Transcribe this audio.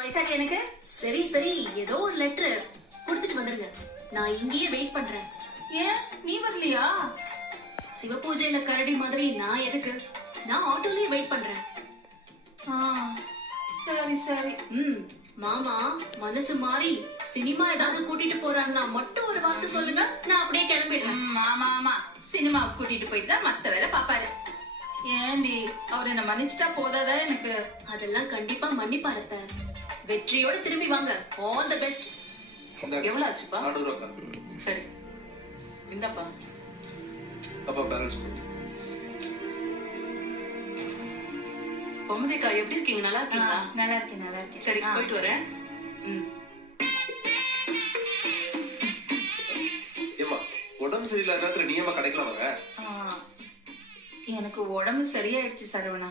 வயசாடி எனக்கு. சரி சரி, ஏதோ ஒரு லெட்டர் கொடுத்துட்டு வந்துருங்க. நான் இங்கேயே வெயிட் பண்றேன். ஏன் நீ வரலையா? சிவ பூஜையில கரடி மாதிரி நான் எதுக்கு? நான் ஆட்டோலயே வெயிட் பண்றேன். சரி சரி. மாமா மனசு மாறி சினிமா ஏதாவது கூட்டிட்டு போறான்னா மட்டும் ஒரு வார்த்தை சொல்லுங்க, நான் அப்படியே கிளம்பிடுறேன். ஆமா ஆமா, சினிமா கூட்டிட்டு போயிட்டு தான் மத்த வேலை பாப்பாரு. ஏண்டி அவர் என்ன மன்னிச்சுட்டா போதாதா எனக்கு? அதெல்லாம் கண்டிப்பா மன்னிப்பாரு அத்தை. வெற்றியோட திரும்பி வாங்க. All the best. எவ்வளவு ஆச்சுப்பா? 400 ரூபாய். சரி இந்தப்பா. அப்பா பேலன்ஸ். பொம்மதிக்கா எப்படி இருக்கீங்க? நல்லா இருக்கீங்களா? நல்லா இருக்கேன் நல்லா இருக்கேன். சரி போயிட்டு வரேன். ஏமா உடம்பு சரியில்லாத நேரத்துல நீ ஏமா கடைக்கலாம் வர? எனக்கு உடம்பு சரியாயிடுச்சு சரவணா.